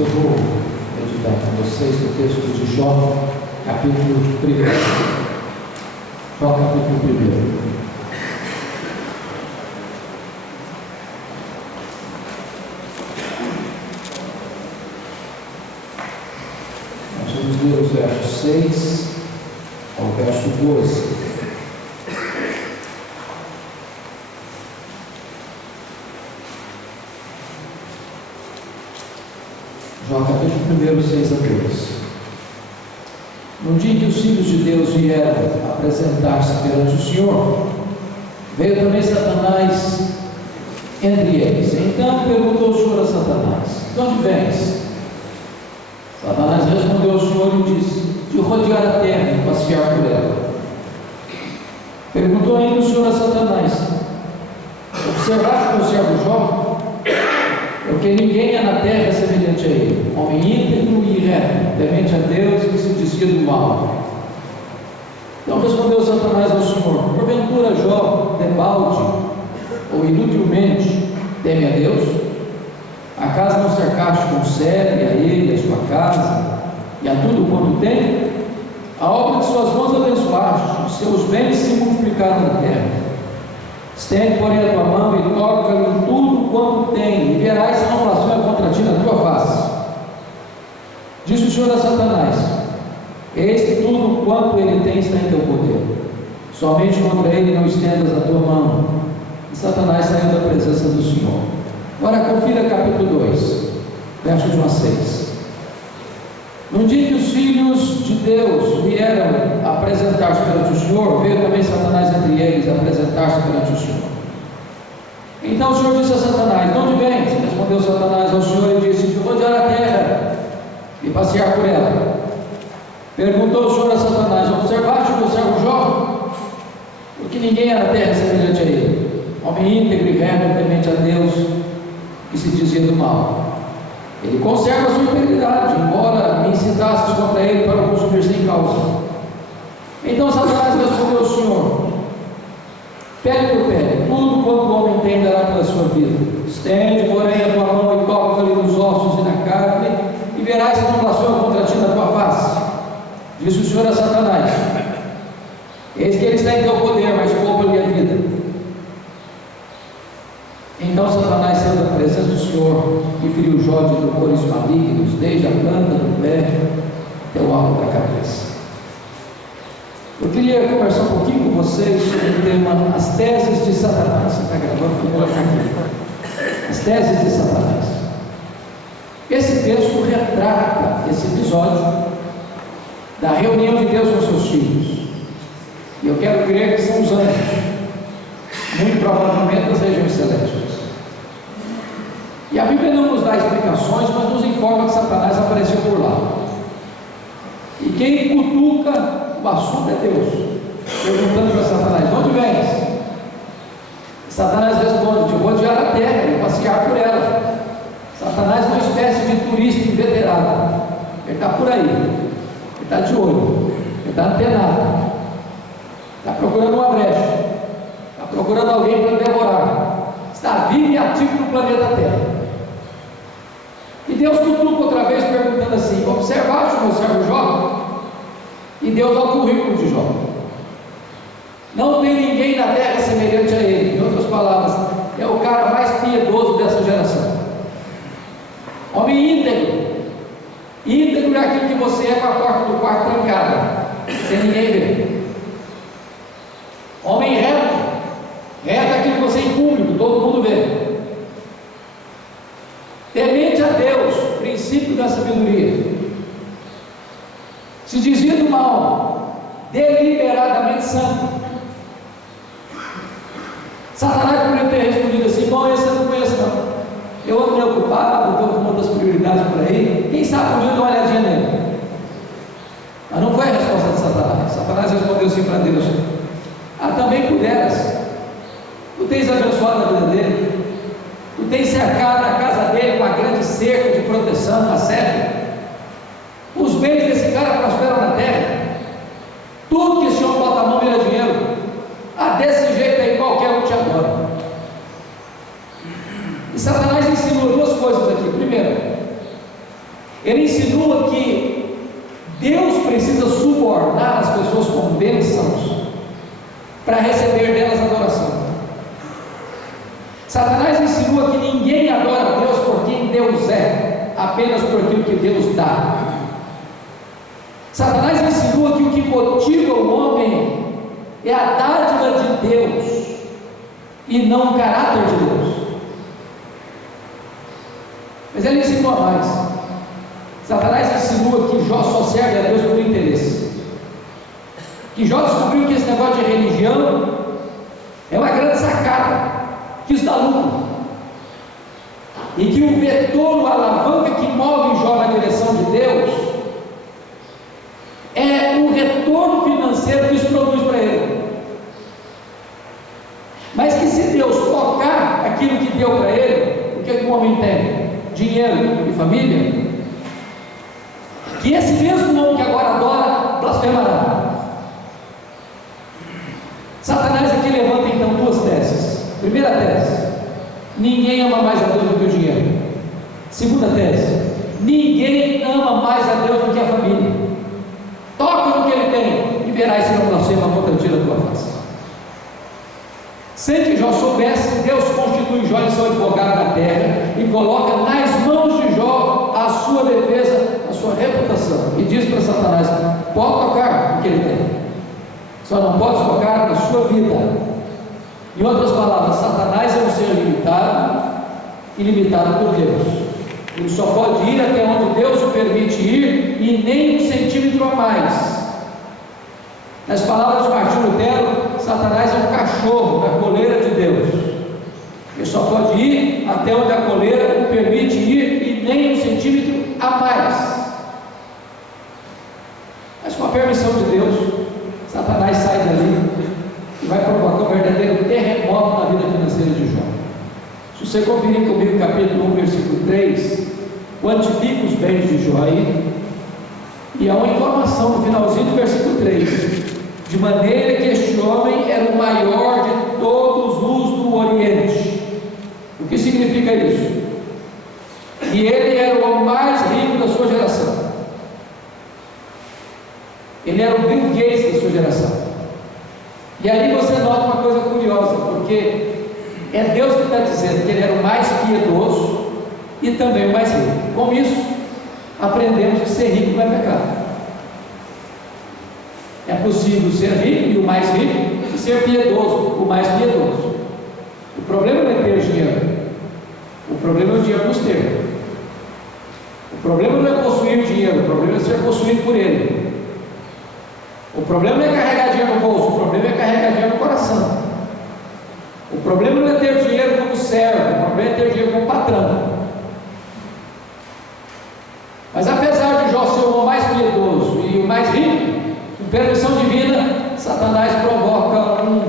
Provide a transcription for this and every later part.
eu vou meditar com vocês o texto de Jó, capítulo 1. Jó, capítulo 1. Nós vamos ler os versos 6 ao verso 12. Jó, capítulo 1, 6 a 12. No dia em que os filhos de Deus vieram apresentar-se perante o Senhor, veio também Satanás entre eles. Então perguntou o Senhor a Satanás: de onde vens? Satanás respondeu ao Senhor e disse: de rodear a terra e passear por ela. Perguntou ainda o Senhor a Satanás: observaste o servo Jó? Porque ninguém é na terra semelhante a ele, homem íntegro e reto, temente a Deus e que se desvia do mal. Então respondeu Satanás ao Senhor: porventura Jó, debalde ou inutilmente, teme a Deus? Acaso não cercaste com sede a ele, a sua casa e a tudo quanto tem? A obra de suas mãos abençoaste, seus bens se multiplicaram na terra. Estende, porém, a tua mão e toca-lhe em tudo quanto tem, e verás se não blasfema contra ti na tua face. Disse o Senhor a Satanás: eis que tudo quanto ele tem está em teu poder, somente contra ele não estendas a tua mão. E Satanás saiu da presença do Senhor. Agora confira capítulo 2, versos 1 a 6. No dia que os filhos de Deus vieram apresentar-se perante o Senhor, veio também Satanás entre eles apresentar-se perante o Senhor. Então o Senhor disse a Satanás: de onde vens? Respondeu Satanás ao Senhor e disse: de rodear a terra e passear por ela. Perguntou o Senhor a Satanás: observaste o meu servo Jó? Porque ninguém é na terra semelhante a ele, homem íntegro e reto, temente a Deus, que se desvia do mal. Ele conserva a sua integridade, embora me incitasses contra ele para o consumir sem causa. Então Satanás respondeu ao Senhor: pele por pele, tudo quanto o homem tem dará pela sua vida. Estende, porém, a tua mão e toca-lhe nos ossos e na carne, e verás que não blasfema contra ti na tua face. Disse o Senhor a Satanás: eis que ele está em teu poder, mas poupa-lhe a vida. Então Satanás saiu da presença do Senhor e feriu Jó de tumores malignos, desde a planta do pé até o alto da cabeça. Eu queria conversar um pouquinho com vocês sobre o tema as teses de Satanás. Você está gravando? Vou colocar aqui. As teses de Satanás. Esse texto retrata esse episódio da reunião de Deus com seus filhos. E eu quero crer que são os anjos, muito provavelmente das regiões celestes. E a Bíblia não nos dá explicações, mas nos informa que Satanás apareceu por lá. E quem cutuca o assunto é Deus, perguntando para Satanás: de onde vens? Satanás responde: de rodear a terra e passear por ela. Satanás é uma espécie de turista inveterado. Ele está por aí, ele está de olho, ele está antenado, está procurando uma brecha, está procurando alguém para devorar. Está vivo e ativo no planeta Terra. E Deus cutuca outra vez perguntando assim: observaste o meu servo Jó? E Deus dá o currículo de Jó. Não tem ninguém na terra semelhante a ele. Em outras palavras, é o cara mais piedoso dessa geração. Homem íntegro. Íntegro é aquilo que você é com a porta do quarto trancada, sem ninguém ver. Homem reto. Reto é aquilo que você é em público, todo mundo vê. Temente a Deus, princípio da sabedoria. Se desvia do mal, deliberadamente santo. Satanás poderia ter respondido assim: bom, esse eu não conheço não. Eu ando meio ocupado, estou com outras prioridades por aí. Quem sabe um dia eu dou uma olhadinha nele. Mas não foi a resposta de Satanás. Satanás respondeu assim para Deus: também puderas. Tu tens abençoado a vida dele. Tu tens cercado a casa dele com a grande cerca de proteção, a sério. Os bens desse cara prosperam na terra. Tudo que esse homem bota a mão vira dinheiro. Desse jeito aí qualquer um te adora. E Satanás ensinou duas coisas aqui. Primeiro, Ele insinua que Deus precisa subornar as pessoas com bênçãos para receber delas adoração. Satanás insinua que ninguém adora a Deus por quem Deus é, apenas por aquilo que Deus dá. Satanás insinua que o que motiva o homem é a dádiva de Deus e não o caráter de Deus. Mas ele insinua mais. Satanás insinua que Jó só serve a Deus por interesse, que Jó descobriu que esse negócio de religião é uma grande sacada, quis dar lucro, e que o vetor, a alavanca que move Jó na direção de Deus é o retorno financeiro que isso produz para ele. Mas que se Deus tocar aquilo que deu para ele, o que o homem tem? Dinheiro e família, que esse mesmo homem que agora adora, blasfemará. Satanás aqui levanta então duas teses. Primeira tese: ninguém ama mais a Deus do que o dinheiro. Segunda tese: ninguém ama mais a Deus do que a família. Toca no que ele tem e verás se não blasfema contra ti da tua face. Sem que Jó soubesse, Deus constitui Jó em seu advogado na terra e coloca nas mãos de Jó a sua defesa, a sua reputação, e diz para Satanás: pode tocar no que ele tem, só não pode tocar na sua vida. Em outras palavras, Satanás é um ser limitado e limitado por Deus. Ele só pode ir até onde Deus o permite ir e nem um centímetro a mais. Nas palavras de Martinho Lutero, Satanás é um cachorro da coleira de Deus. Ele só pode ir até onde a coleira o permite ir e nem um centímetro a mais. Mas com a permissão de Deus, Satanás sai dali e vai provocar um verdadeiro terremoto na vida financeira de Jó. Se você conferir comigo o capítulo 1, versículo 3, quantifica os bens de Jó aí, e há uma informação no finalzinho do versículo 3, de maneira que este homem era o maior de todos os do Oriente. O que significa isso? Que ele era o mais rico da sua geração. Ele era o Bill Gates da sua geração. E aí você nota uma coisa curiosa, porque é Deus que está dizendo que ele era o mais piedoso e também o mais rico. Com isso, aprendemos que ser rico não é pecado. É possível ser rico e o mais rico, e ser piedoso, o mais piedoso. O problema não é ter dinheiro, o problema é o dinheiro nos ter. O problema não é possuir dinheiro, o problema é ser possuído por ele. O problema não é carregar dinheiro no bolso, o problema é carregar dinheiro no coração. O problema não é ter dinheiro como servo, o problema é ter dinheiro como patrão. Mas apesar de Jó ser o mais piedoso e o mais rico, com permissão divina, Satanás provoca um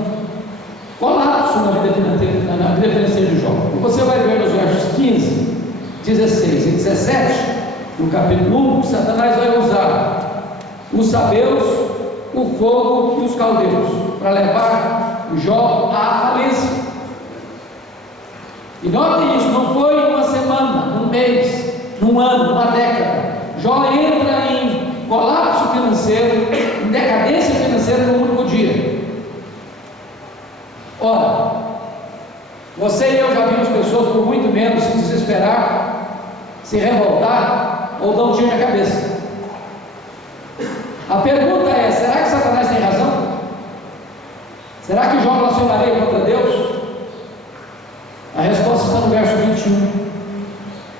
colapso na vida financeira de Jó. E você vai ver nos versos 15, 16 e 17 do capítulo 1, que Satanás vai usar os sabeus, o fogo e os caldeus para levar Jó à falência. E notem isso, não foi em uma semana, num mês, num ano, numa década. Jó entra em colapso financeiro, em decadência financeira num único dia. Ora, você e eu já vimos pessoas por muito menos se desesperar, se revoltar ou dar um tiro na cabeça. A pergunta é: será que Satanás tem razão? Será que Jó blasfemaria contra Deus? A resposta está no verso 21.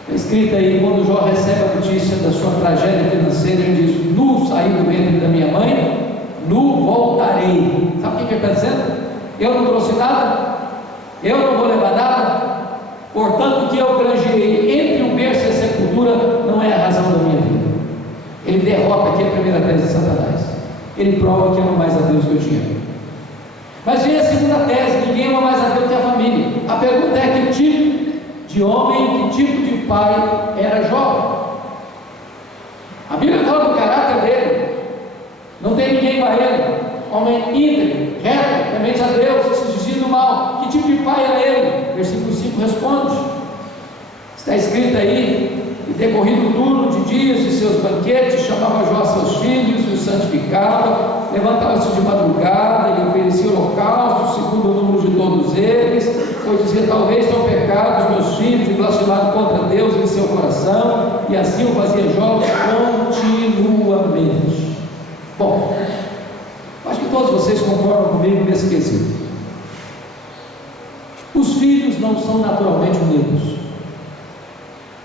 Está escrito aí: quando Jó recebe a notícia da sua tragédia financeira, ele diz: nu saí do ventre da minha mãe, nu voltarei. Sabe o que ele está dizendo? Eu não trouxe nada, eu não vou levar nada, portanto o que eu granjeei entre o berço e a sepultura não é a razão da minha vida. Ele derrota aqui a primeira tese de Satanás. Ele prova que ama mais a Deus que o dinheiro. Mas vem a segunda tese: ninguém ama mais a Deus que a família. A pergunta é: que tipo de homem, que tipo de pai era Jó? A Bíblia fala do caráter dele. Não tem ninguém para ele. Homem íntegro, reto, temente a Deus, que se desvia do mal. Que tipo de pai era ele? Versículo 5 responde. Está escrito aí: E decorrido o turno de dias de seus banquetes, chamava Jó seus filhos e os santificava, levantava-se de madrugada e oferecia holocausto, segundo o número de todos eles, pois dizia: talvez tenham pecado os meus filhos e blasfemado contra Deus em seu coração, e assim o fazia Jó continuamente. Bom, acho que todos vocês concordam comigo nesse quesito. Os filhos não são naturalmente unidos,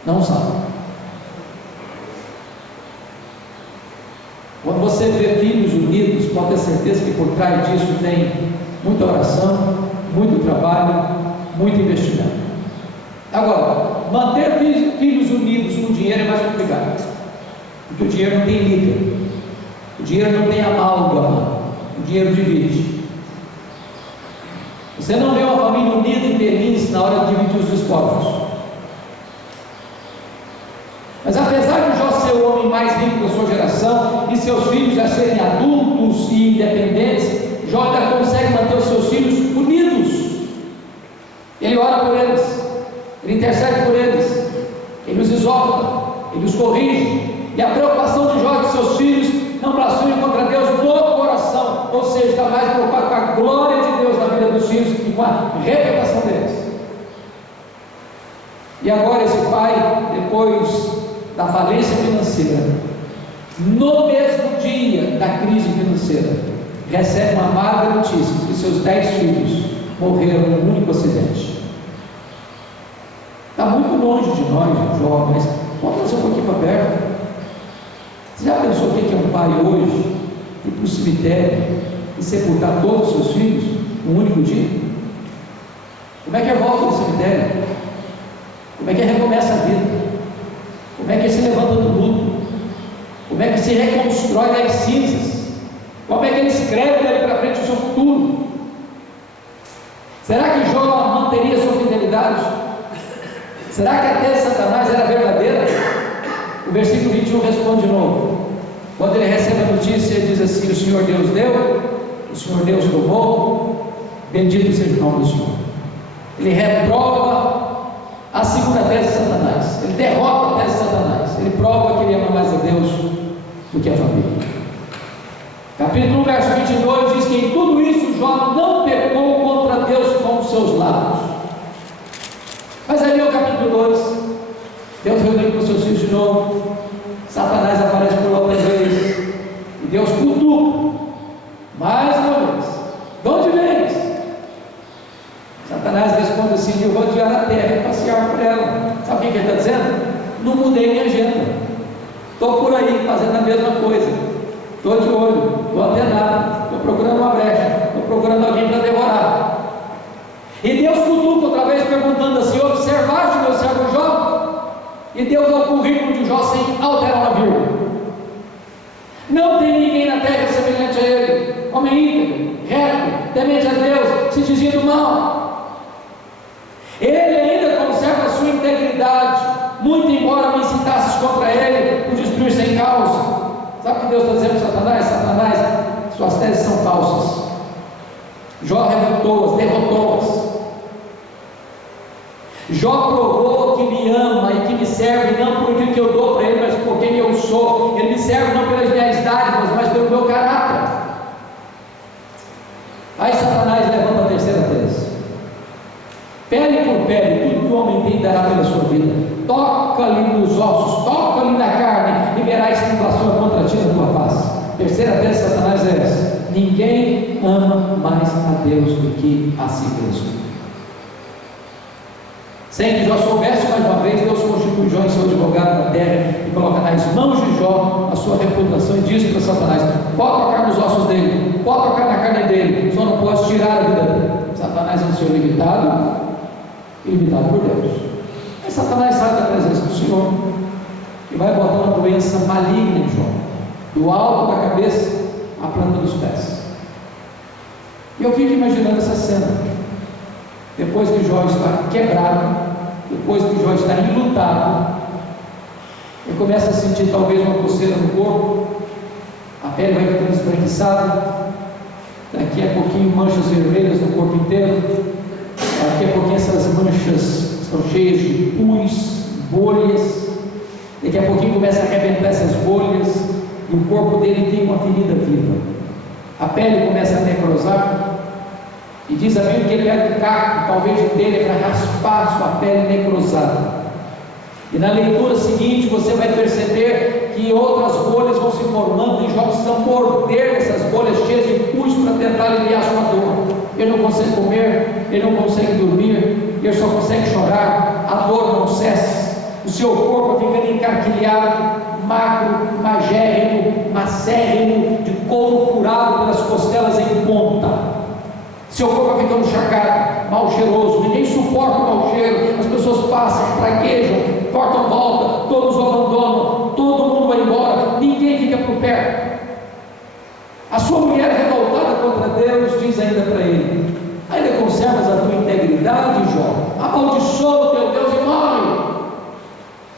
não são. Quando você vê filhos unidos, pode ter certeza que por trás disso tem muita oração, muito trabalho, muito investimento. Agora, manter filhos unidos com dinheiro é mais complicado, porque o dinheiro não tem liga, o dinheiro não tem amálgama, o dinheiro divide. Você não vê uma família unida e feliz na hora de dividir os despojos. Mas apesar de Jó ser o homem mais rico da sua geração e seus filhos já serem adultos e independentes, Jó ainda consegue manter os seus filhos unidos. Ele ora por eles, ele intercede por eles, ele os exorta, ele os corrige. E a preocupação de Jó é que seus filhos não blasfemem contra Deus no coração, ou seja, está mais preocupado com a glória de Deus na vida dos filhos e com a reputação deles. E agora esse pai, depois da falência financeira, no mesmo dia da crise financeira, recebe uma amarga notícia que seus 10 filhos morreram num único acidente. Está muito longe de nós, jovens, vamos trazer um pouquinho para perto. Você já pensou o que é um pai hoje ir para o cemitério e sepultar todos os seus filhos num único dia? Como é que volta do cemitério? Como é que recomeça a vida? Como é que se levanta do luto? Como é que se reconstrói das cinzas? Como é que ele escreve dali para frente o seu futuro? Será que Jó manteria sua fidelidade? Será que a tese de Satanás era verdadeira? O versículo 21 responde de novo. Quando ele recebe a notícia, ele diz assim: o Senhor Deus deu, o Senhor Deus tomou, bendito seja o nome do Senhor. Ele reprova a segunda tese de Satanás, ele derrota a tese de Satanás, ele prova que ele ama mais a Deus do que a família. Capítulo 1, verso 22 diz que em tudo isso Jó não pecou contra Deus com os seus lábios. Mas aí no capítulo 2, Deus reuniu com os seus filhos de novo, Satanás aparece por outra vez, e Deus cutuca mais uma vez: de onde vens? Satanás responde assim: eu vou odiar a terra e passear por ela. Sabe o que ele está dizendo? Não mudei minha agenda, estou por aí fazendo a mesma coisa, estou de olho, estou antenado, estou procurando uma brecha, estou procurando alguém para devorar. E Deus cutuca outra vez perguntando assim: observaste meu servo Jó? E Deus dá o currículo de Jó sem alterar uma vírgula. Não tem ninguém na terra semelhante a ele, homem íntegro, reto, temente a Deus, se dizia do mal. Ele ainda conserva a sua integridade, muito embora me incitasses contra ele, o destruir sem causa. Sabe o que Deus está dizendo para Satanás? Satanás, suas teses são falsas. Jó refutou-as, derrotou-as. Jó provou que me ama e que me serve não por aquilo que eu dou para ele, mas por quem eu sou. Ele me serve não pelas minhas dádivas, mas pelo meu caráter. Aí Satanás levanta a terceira tese: pele por pele, tudo que o homem tem dará pela sua vida. Toca-lhe nos ossos, toca-lhe na carne, e verás que blasfema contra ti na tua face. Terceira tese de Satanás é essa: ninguém ama mais a Deus do que a si mesmo. Sem que Jó soubesse, mais uma vez, Deus constitui Jó em seu advogado na terra e coloca nas mãos de Jó a sua reputação e diz para Satanás: pode tocar nos ossos dele, pode tocar na carne dele, só não pode tirar a vida dele. Satanás é um ser limitado e limitado por Deus. Aí Satanás sai da presença do Senhor e vai botar uma doença maligna em Jó, do alto da cabeça à planta dos pés. E eu fico imaginando essa cena. Depois que Jó está quebrado, depois que Jó está enlutado, ele começa a sentir talvez uma coceira no corpo, a pele vai ficando esbranquiçada, daqui a pouquinho manchas vermelhas no corpo inteiro, daqui a pouquinho essas manchas estão cheias de pus, bolhas, Daqui a pouquinho começa a arrebentar essas bolhas e o corpo dele tem uma ferida viva. A pele começa a necrosar e diz a Bíblia que ele pega um caco, talvez de telha, para raspar sua pele necrosada. E na leitura seguinte você vai perceber que outras bolhas vão se formando e Jó precisa morder essas bolhas cheias de pus para tentar aliviar sua dor. Ele não consegue comer, ele não consegue dormir, ele só consegue chorar, a dor não cessa, o seu corpo ficando encarquilhado, magro, magérrimo, macérrimo, de couro furado pelas costelas em ponta. Seu corpo vai ficando encharcado, mal cheiroso, ninguém suporta o mau cheiro, as pessoas passam, praguejam, cortam volta, todos o abandonam, todo mundo vai embora, ninguém fica por perto. A sua mulher revoltada contra Deus diz ainda para ele: ainda conservas a tua integridade, Jó? Amaldiçoa o teu Deus e morre.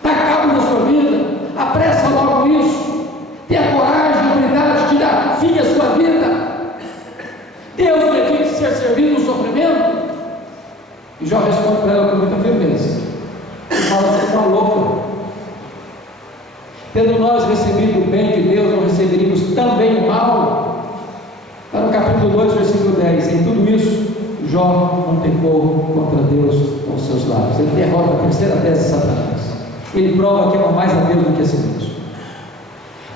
Dá cabo na sua vida, apressa logo isso, tenha coragem, humildade de dar fim à sua vida. Deus devia ser servido no sofrimento. E Jó responde para ela com muita firmeza: fala, você está louca. Tendo nós recebido o bem de Deus, não receberíamos também o mal? Está no capítulo 2, versículo 10. Em tudo isso, Jó não pecou contra Deus com os seus lábios. Ele derrota a terceira tese de Satanás. Ele prova que ama mais a Deus do que a si mesmo.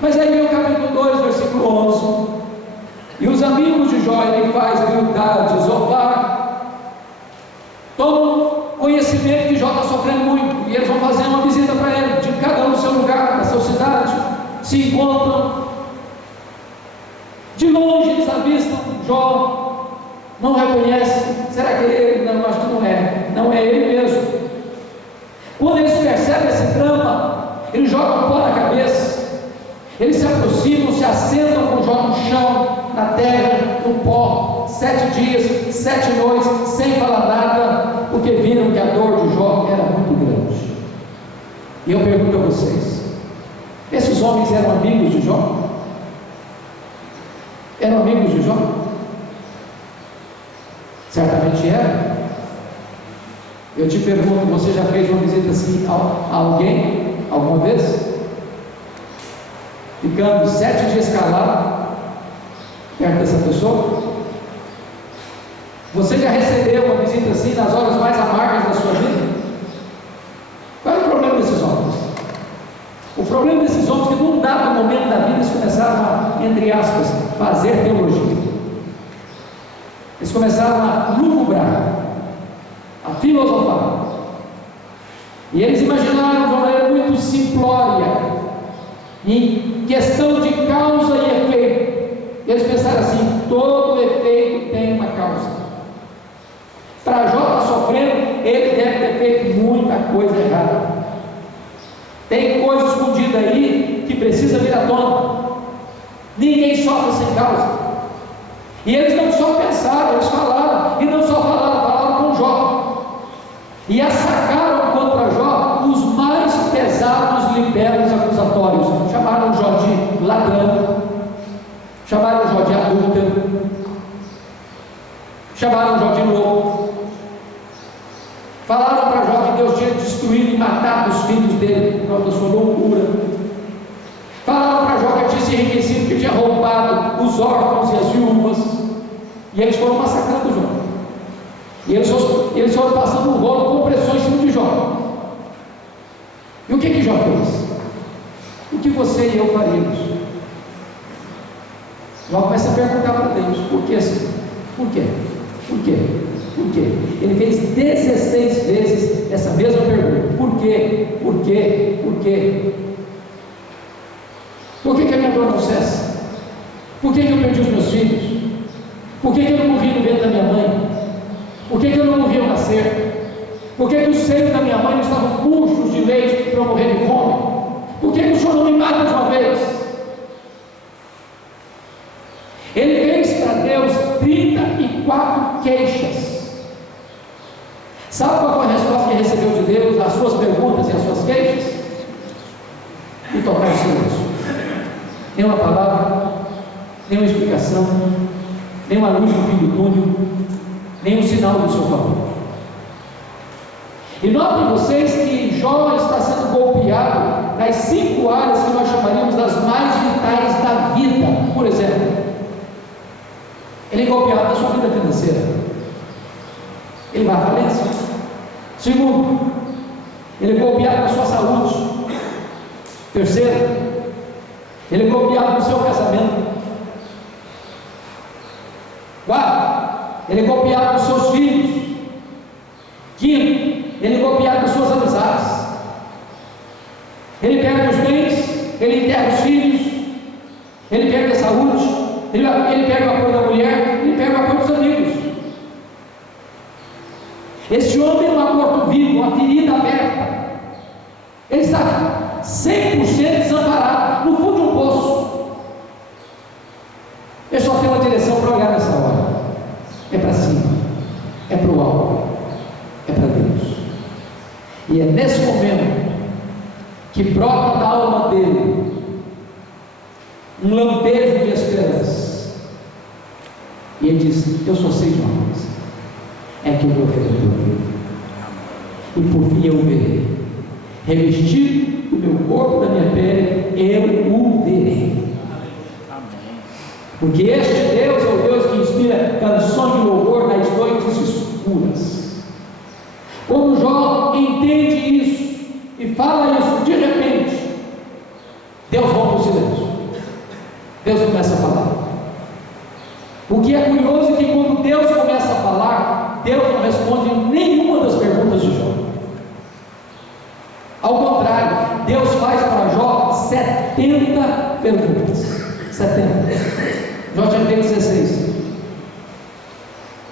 Mas aí vem o capítulo 2, versículo 11. E os amigos de Jó, ele faz Bildade, Zofar, tomam conhecimento que Jó está sofrendo muito, e eles vão fazer uma visita para ele, de cada um no seu lugar, na sua cidade, se encontram, de longe eles avistam Jó, não reconhece, será que é ele? Não, acho que não é ele mesmo. Quando eles percebem esse drama, eles jogam pó na cabeça, eles se aproximam, se assentam com Jó no chão, na terra, no pó, 7 dias, 7 noites, sem falar nada, porque viram que a dor de Jó era muito grande. E eu pergunto a vocês: esses homens eram amigos de Jó? Eram amigos de Jó? Certamente eram. Eu te pergunto, você já fez uma visita assim a alguém, alguma vez? Ficando 7 dias calado perto dessa pessoa? Você já recebeu uma visita assim nas horas mais amargas da sua vida? Qual é o problema desses homens? O problema desses homens é que num dado momento da vida eles começaram a, entre aspas, fazer teologia. Eles começaram a lucubrar, a filosofar. E eles imaginaram de uma maneira muito simplória, em questão de causa e efeito. Eles pensaram assim: todo efeito tem uma causa. Para Jó estar sofrendo, ele deve ter feito muita coisa errada. Tem coisa escondida aí que precisa vir à tona. Ninguém sofre sem causa. E eles não só pensaram, eles falaram. E não só falaram com Jó. E assacaram contra Jó os mais pesados libertos acusatórios. Chamaram Jó de ladrão, chamaram Jó de adúltero, chamaram Jó de louco, falaram para Jó que Deus tinha destruído e matado os filhos dele por causa da sua loucura, falaram para Jó que tinha se enriquecido, que tinha roubado os órfãos e as viúvas, e eles foram massacrando Jó, e eles foram passando um rolo com pressão em cima de Jó. E o que Jó fez? O que você e eu faríamos? Jó começa a perguntar para Deus: por que assim? Por quê? Por quê? Por quê? Ele fez 16 vezes essa mesma pergunta: por quê? Por quê? Por quê? Por que a minha dor não cessa? Por que eu perdi os meus filhos? Por que eu não morri no ventre da minha mãe? Por que eu não morri ao nascer? Por que os seios da minha mãe não estavam murchos de leite para eu morrer de fome? Por que o Senhor não me mata de uma vez? Ele fez para Deus 34 queixas. Sabe qual foi a resposta que ele recebeu de Deus às suas perguntas e às suas queixas? E tocar o silêncio. Nenhuma palavra, nenhuma explicação, nenhuma luz no fim do túnel, nenhum sinal do seu favor. E notem vocês que Jó está sendo golpeado nas 5 áreas que nós chamaríamos das mais vitais da vida. Por exemplo, ele é golpeado na sua vida financeira, ele vai à falência. Segundo, ele é golpeado na sua saúde. Terceiro, ele é golpeado no seu casamento. Quarto, ele é golpeado nos seus filhos. Quinto, ele é golpeado nas suas amizades. Ele perde os bens, ele enterra os filhos, ele perde a saúde, ele perde o apoio da mulher, ele perde o apoio dos amigos. Esse homem é um morto vivo, uma ferida aberta. Ele está 100% desamparado, no fundo de um poço. Eu só tenho uma direção para olhar nessa hora: é para cima, é para o alto, é para Deus. E é nesse momento que brota da alma dele um lampejo de esperança, e ele diz: eu só sei de uma coisa, é que o meu Redentor vive, e por fim eu o verei, revestido do meu corpo, da minha pele, eu o verei. Porque este Deus é o Deus que inspira canções de louvor nas noites escuras. Quando Jó entende isso e fala isso, de repente Deus rompe o silêncio, Deus começa a falar. O que é curioso é que quando Deus começa a falar, Deus não responde nenhuma das perguntas de Jó. Ao contrário, Deus faz para Jó 70 perguntas. 70. Jó tinha feito 16.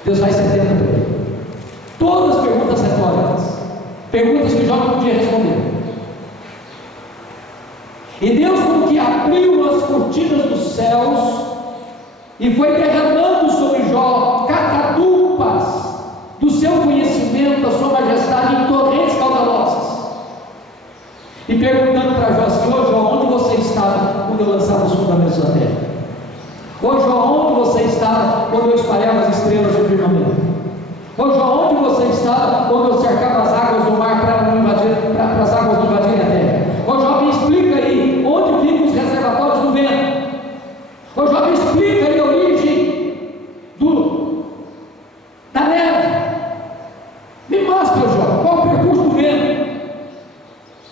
Deus faz 70 para ele. Todas as perguntas retóricas, perguntas que Jó não podia responder. E Deus, como que abriu as cortinas dos céus e foi derramando sobre Jó catadupas do seu conhecimento, da sua majestade, em torrentes caudalosas, e perguntando para Jó assim: ô Jó, onde você estava quando eu lançava os fundamentos da terra? Ô Jó, onde você estava quando eu espalhava as estrelas do firmamento? Ô Jó, onde você estava quando eu cercava as águas do mar para as águas não invadirem a terra? Ô Jó, me explica aí, onde ficam os reservatórios do vento? Ô Jó, me explica aí a origem da neve. Me mostra, Jó, qual o percurso do vento?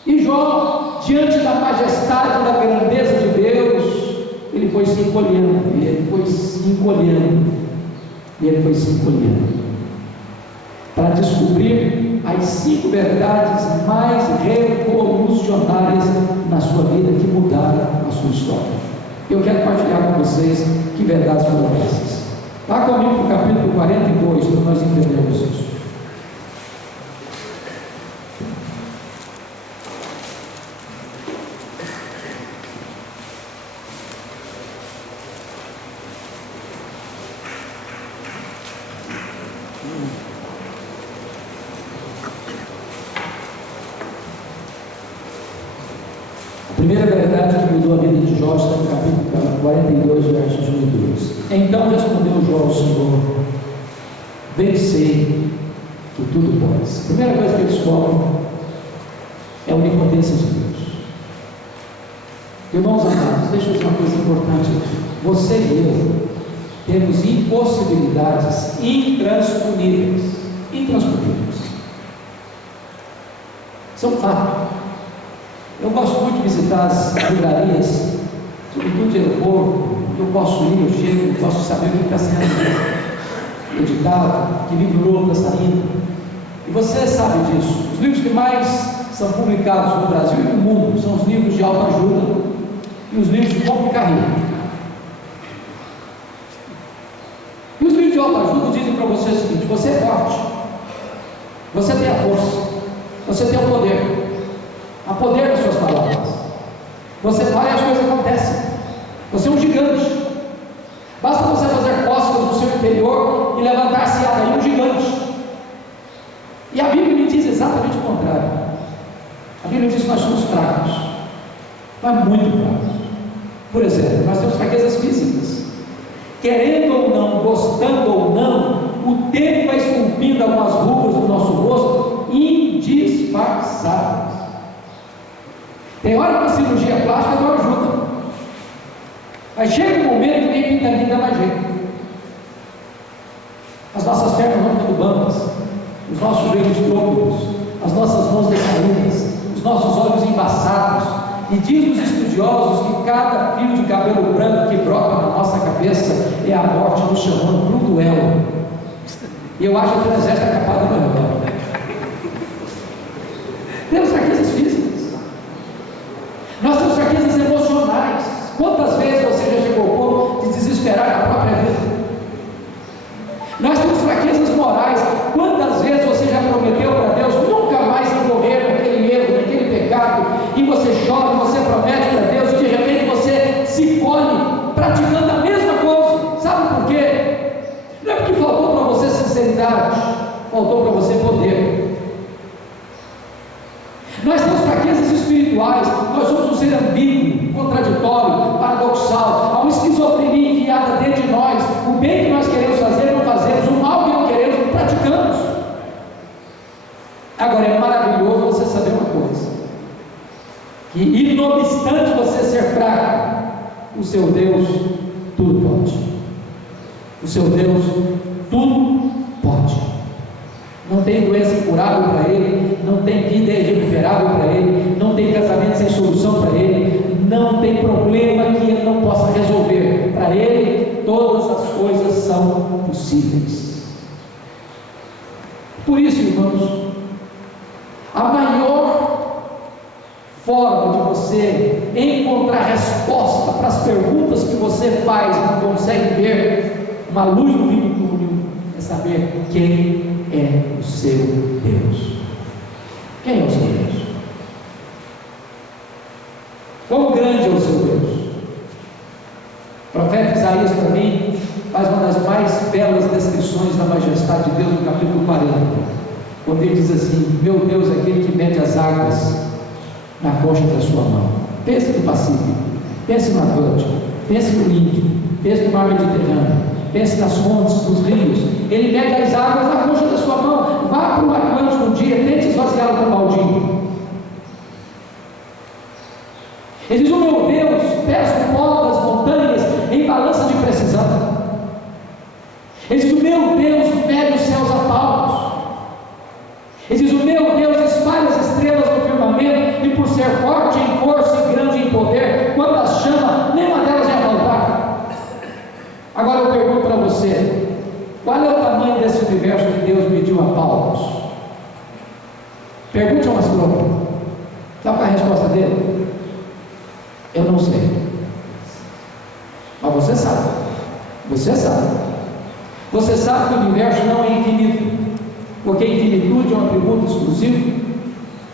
E Jó, diante da majestade, da grandeza de Deus, ele foi se encolhendo, e ele foi se encolhendo, e ele foi se encolhendo, para descobrir as 5 verdades mais revolucionárias na sua vida, que mudaram a sua história. Eu quero partilhar com vocês que verdades foram essas. Vá comigo para o capítulo 42, para nós entendermos isso. A primeira verdade que mudou a vida de Jó está no capítulo 42, versos 1 e 2. Então respondeu Jó ao Senhor: bem sei que tudo podes. A primeira coisa que eles descobrem é a onipotência de Deus. Irmãos amados, deixa eu dizer uma coisa importante aqui. Você e eu temos impossibilidades intransponíveis. São fatos. Eu gosto muito de visitar as livrarias, sobretudo de aeroporto. Eu posso ir, eu chego, eu posso saber o que está sendo editado, que livro novo está saindo. E você sabe disso. Os livros que mais são publicados no Brasil e no mundo são os livros de autoajuda e os livros de como ficar rico. E os livros de autoajuda dizem para você o seguinte: você é forte, você tem a força, você tem o poder. Há poder nas suas palavras. Você fala e as coisas acontecem. Você é um gigante. Basta você fazer cócegas no seu interior e levantar-se daí um gigante. E a Bíblia me diz exatamente o contrário. A Bíblia diz que nós somos fracos, mas muito fracos. Por exemplo, nós temos fraquezas físicas. Querendo ou não, gostando ou não, o tempo vai esculpindo algumas rugas do nosso rosto indisfarçáveis. Tem hora que a cirurgia plástica não ajuda. Mas chega um momento que nem pintamina dá mais jeito. As nossas pernas vão ficando bambas, os nossos joelhos trôpegos, as nossas mãos decaídas, os nossos olhos embaçados. E diz os estudiosos que cada fio de cabelo branco que brota na nossa cabeça é a morte nos chamando para um duelo. E eu acho que o exército é capaz de duelo. Temos fraquezas físicas, nós temos fraquezas emocionais. Quantas vezes você já chegou ao ponto de desesperar na própria vida? Nós temos fraquezas morais. Quantas vezes você já prometeu para Deus nunca mais incorrer naquele erro, naquele pecado, e você chora, você promete para Deus, e de repente você se colhe praticando a mesma coisa. Sabe por quê? Não é porque faltou para você sinceridade, faltou para você poder. Nós temos fraquezas espirituais. Nós somos um ser ambíguo, contraditório, paradoxal. Há uma esquizofrenia enfiada dentro de nós. O bem que nós queremos fazer, não fazemos. O mal que não queremos, não praticamos. Agora, é maravilhoso você saber uma coisa: que, não obstante você ser fraco, o seu Deus tudo pode. O seu Deus tudo pode. Não tem doença incurável para Ele, não tem vida irrecuperável para Ele, não tem casamento sem solução para Ele, não tem problema que Ele não possa resolver. Para Ele, todas as coisas são possíveis. Por isso, irmãos, a maior forma de você encontrar resposta para as perguntas que você faz e não consegue ver uma luz no fim do túnel é saber quem é o seu Deus. Quem é o seu Deus? Quão grande é o seu Deus? O profeta Isaías, para mim, faz uma das mais belas descrições da majestade de Deus no capítulo 40, quando ele diz assim: meu Deus é aquele que mede as águas na concha da sua mão. Pense no Pacífico, pense no Atlântico, pense no Índico, pense no mar Mediterrâneo, pense nas fontes, nos rios. Ele mede as águas na concha da sua mão. Vá para o Atlântico um dia, tente esvaziá-lo com um baldinho. Ele diz: o meu Deus pesa o pó das montanhas em balança de precisão. Ele diz: o meu Deus mede os céus a palmos. Ele diz: o meu Deus espalha as estrelas no firmamento, e por ser forte em força e grande em poder, quando as chama, nenhuma delas vai faltar. Agora eu pergunto para você: qual é o tamanho desse universo que Deus mediu a palmos? Pergunte a um astrônomo. Sabe qual é a resposta dele? Eu não sei. Mas você sabe. Você sabe. Você sabe que o universo não é infinito, porque a infinitude é um atributo exclusivo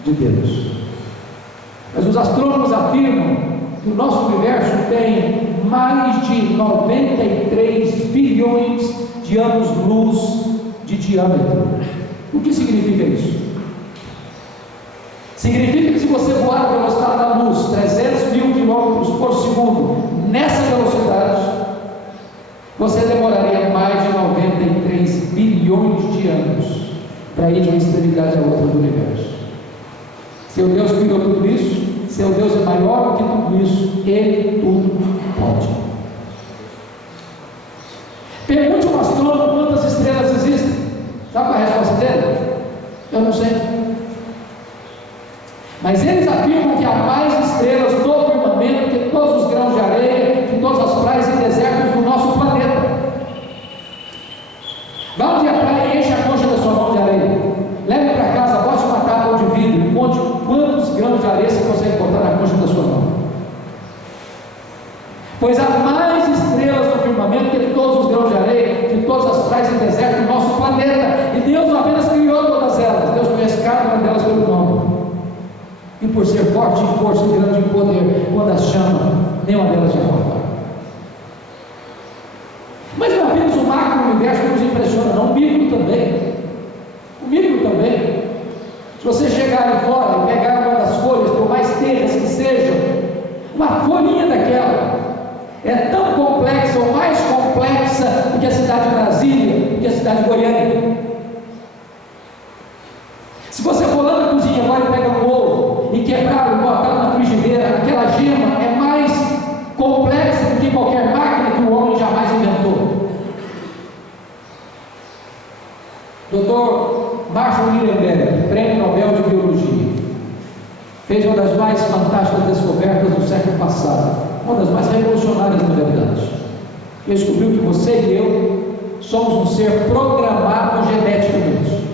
de Deus. Mas os astrônomos afirmam que o nosso universo tem mais de 93 bilhões de anos-luz de diâmetro. O que significa isso? Significa que se você voar a velocidade da luz, 300 mil quilômetros por segundo, nessa velocidade, você demoraria mais de 93 bilhões de anos para ir de uma extremidade à outra do universo. Seu Deus criou tudo isso, seu Deus é maior do que tudo isso, Ele tudo pode. Pergunte a um astrônomo quantas estrelas existem. Sabe qual é a resposta dele? Eu não sei. Mas eles afirmam que há mais estrelas no firmamento que todos os grãos de areia, de todas as praias e desertos do nosso planeta. Vá um dia à praia e enche a concha da sua mão de areia. Leve para casa, bote uma tábua de vidro e conte quantos grãos de areia você consegue botar na concha da sua mão. Pois há mais estrelas no firmamento que todos os grãos de areia, de todas as praias e desertos do nosso planeta. E Deus não apenas criou todas elas, Deus conhece cada uma delas pelo nome. E por ser forte em força e grande em poder, quando as chama, nenhuma delas vai faltar. Mas não é apenas o macro universo que nos impressiona, não, o micro também. O micro também. Se você chegar ali fora e pegar uma das folhas, por mais terras que sejam, uma folhinha daquela é tão complexa ou mais complexa do que a cidade de Brasília, do que a cidade de Goiânia. Se você for lá na cozinha agora e pega um ovo e quebrar e botar na frigideira, das mais fantásticas descobertas do século passado, uma das mais revolucionárias, na verdade. Descobriu que você e eu somos um ser programado geneticamente.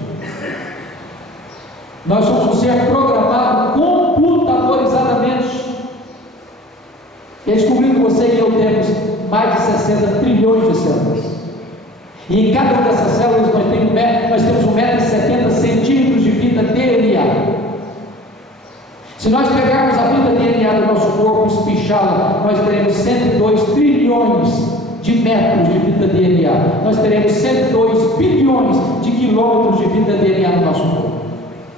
Nós somos um ser programado computadorizadamente. Ele descobriu que você e eu temos mais de 60 trilhões de células. E em cada uma dessas células nós temos 1,70 m de fita DNA. Se nós pegarmos a fita DNA do nosso corpo e espichá-la, nós teremos 102 trilhões de metros de fita DNA. Nós teremos 102 bilhões de quilômetros de fita DNA no nosso corpo.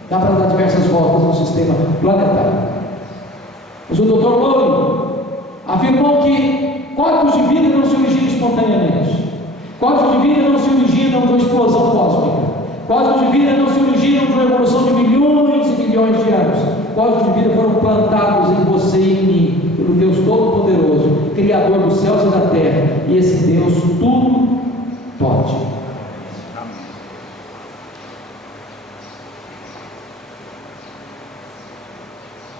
Dá para dar diversas voltas no sistema planetário. Mas o Dr. Lowry afirmou que códigos de vida não se originam espontaneamente. Códigos de vida não se originam de uma explosão cósmica. Códigos de vida não se originam de uma evolução de milhões e milhões de anos. Códigos de vida foram plantados em você e em mim, pelo Deus Todo-Poderoso, Criador dos céus e da terra. E esse Deus tudo pode.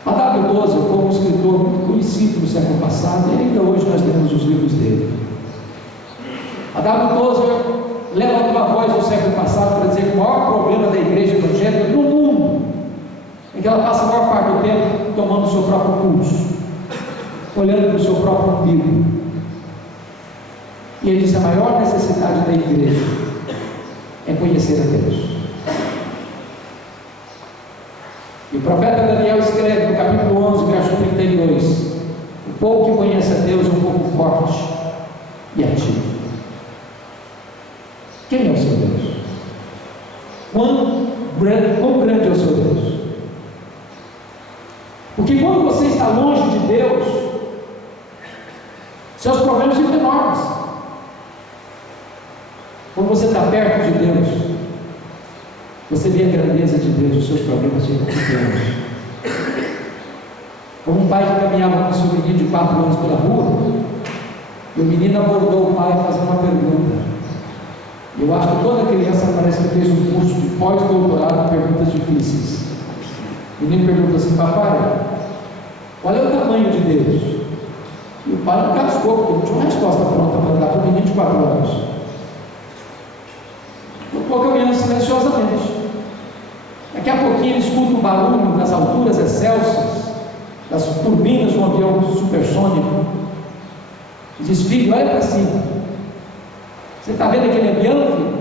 A W. Tozer foi um escritor muito conhecido no século passado e ainda hoje nós temos os livros dele. A W. Tozer levantou a voz no século passado para dizer que o maior problema da igreja evangélica no mundo é que ela passa a maior parte do tempo tomando o seu próprio pulso, olhando para o seu próprio umbigo. E ele disse: a maior necessidade da igreja é conhecer a Deus. E o profeta Daniel escreve no capítulo 11, verso 32: o povo que conhece a Deus é um povo forte e ativo. Quem é o seu Deus? Quão grande é o seu Deus? Porque quando você está longe de Deus, seus problemas ficam enormes. Quando você está perto de Deus, você vê a grandeza de Deus, os seus problemas ficam pequenos. Como um pai que caminhava com seu menino de 4 anos pela rua, e o menino abordou o pai fazendo uma pergunta. Eu acho que toda criança parece que fez um curso de pós-doutorado em perguntas difíceis. O menino pergunta assim: papai, qual é o tamanho de Deus? E o pai não cascou, porque não tinha uma resposta pronta para dar para o menino de 4 anos. Ficou caminhando silenciosamente. Daqui a pouquinho ele escuta o barulho das alturas excelsas, das turbinas de um avião supersônico, e diz: filho, olha para cima. Você está vendo aquele avião, filho?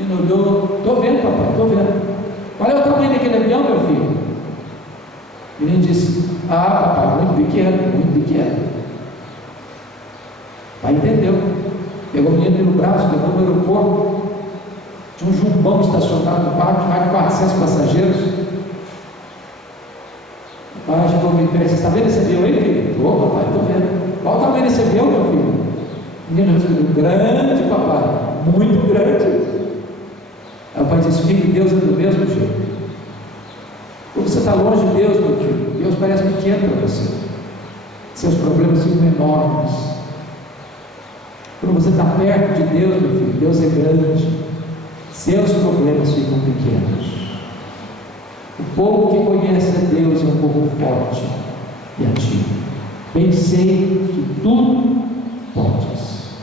Ele olhou: estou vendo, papai, estou vendo. Qual é o tamanho daquele avião, meu filho? O menino disse: ah, papai, muito pequeno, muito pequeno. O pai entendeu. Pegou o menino pelo braço, levou no aeroporto. Tinha um jumbão estacionado no parque, mais de 400 passageiros. O pai chegou e disse: você está vendo esse avião aí, filho? Ô, papai, estou vendo. Qual o tamanho desse avião, meu filho? O menino respondeu: grande, papai, muito grande. Aí o pai disse: filho, Deus é do mesmo jeito. Quando você está longe de Deus, meu filho, Deus parece pequeno para você. Seus problemas ficam enormes. Quando você está perto de Deus, meu filho, Deus é grande. Seus problemas ficam pequenos. O povo que conhece a Deus é um povo forte e ativo. Bem sei que tudo podes.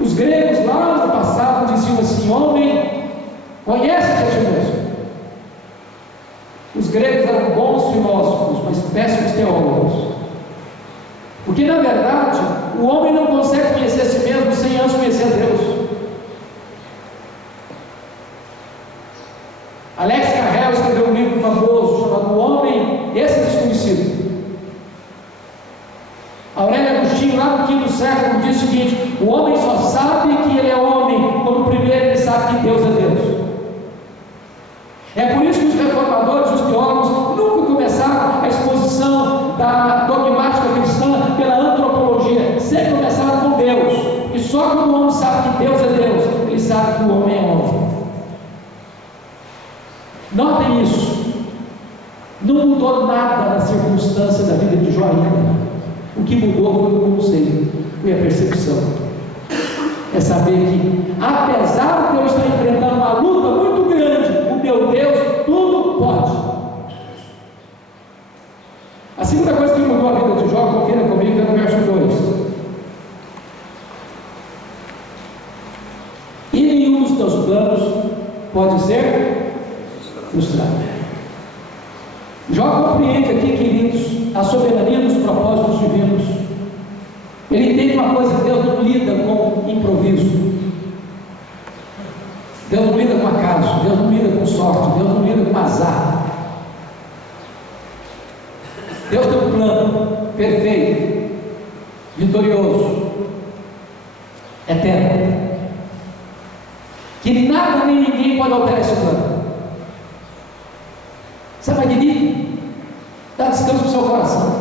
Os gregos lá no passado diziam assim: homem, conhece-te a ti mesmo. Os gregos eram bons filósofos, mas péssimos teólogos. Porque na verdade, o homem não consegue conhecer a si mesmo sem antes conhecer a Deus. Alex Carrel escreveu um livro famoso chamado O Homem Esse Desconhecido. Aurélio Agostinho, lá no quinto século, diz o seguinte: o homem só sabe que ele é homem quando primeiro ele sabe que Deus é Deus. É por isso que os reformadores, os teólogos, nunca começaram a exposição da dogmática cristã pela antropologia, sempre começaram com Deus, porque só quando o homem sabe que Deus é Deus, ele sabe que o homem é homem. Notem isso. Não mudou nada na circunstância da vida de Joaína. O que mudou foi o conceito, foi a percepção. É saber que, apesar de eu estar enfrentando uma luta muito grande, o meu Deus tudo pode. segunda coisa que mudou a vida de Jó, confira comigo, é no verso 2. E nenhum dos teus planos pode ser frustrado. Jó compreende aqui, queridos, a soberania dos propósitos divinos. Ele entende uma coisa: Deus não lida com improviso, Deus não lida com acaso, Deus não lida com sorte, Deus não lida com azar. Deus tem um plano perfeito, vitorioso, eterno, que nada nem ninguém pode alterar esse plano. Isso é magnífico. Dá descanso para o seu coração.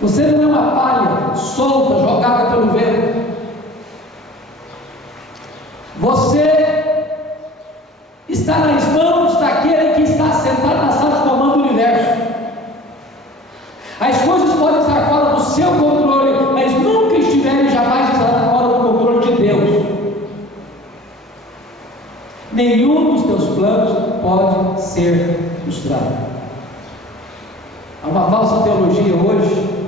Você não é uma palha solta, jogada pelo vento. Você está nas mãos daquele que está sentado na sala de comando do universo. As coisas podem estar fora do seu controle, mas nunca estiverem, jamais estarão fora do controle de Deus. Nenhum dos teus planos pode ser frustrado. Há uma falsa teologia hoje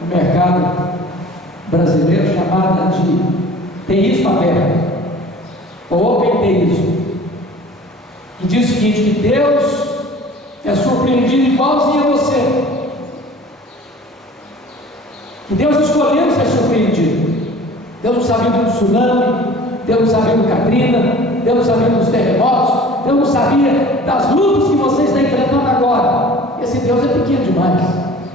no mercado brasileiro chamada de teísmo aberto, ou open teísmo, que diz o seguinte: que Deus é surpreendido igualzinho a você, que Deus escolheu ser surpreendido. Deus não sabia do tsunami, Deus não sabia do Katrina, Deus não sabia dos terremotos, Deus não sabia das lutas que você está enfrentando agora. Esse Deus é pequeno demais,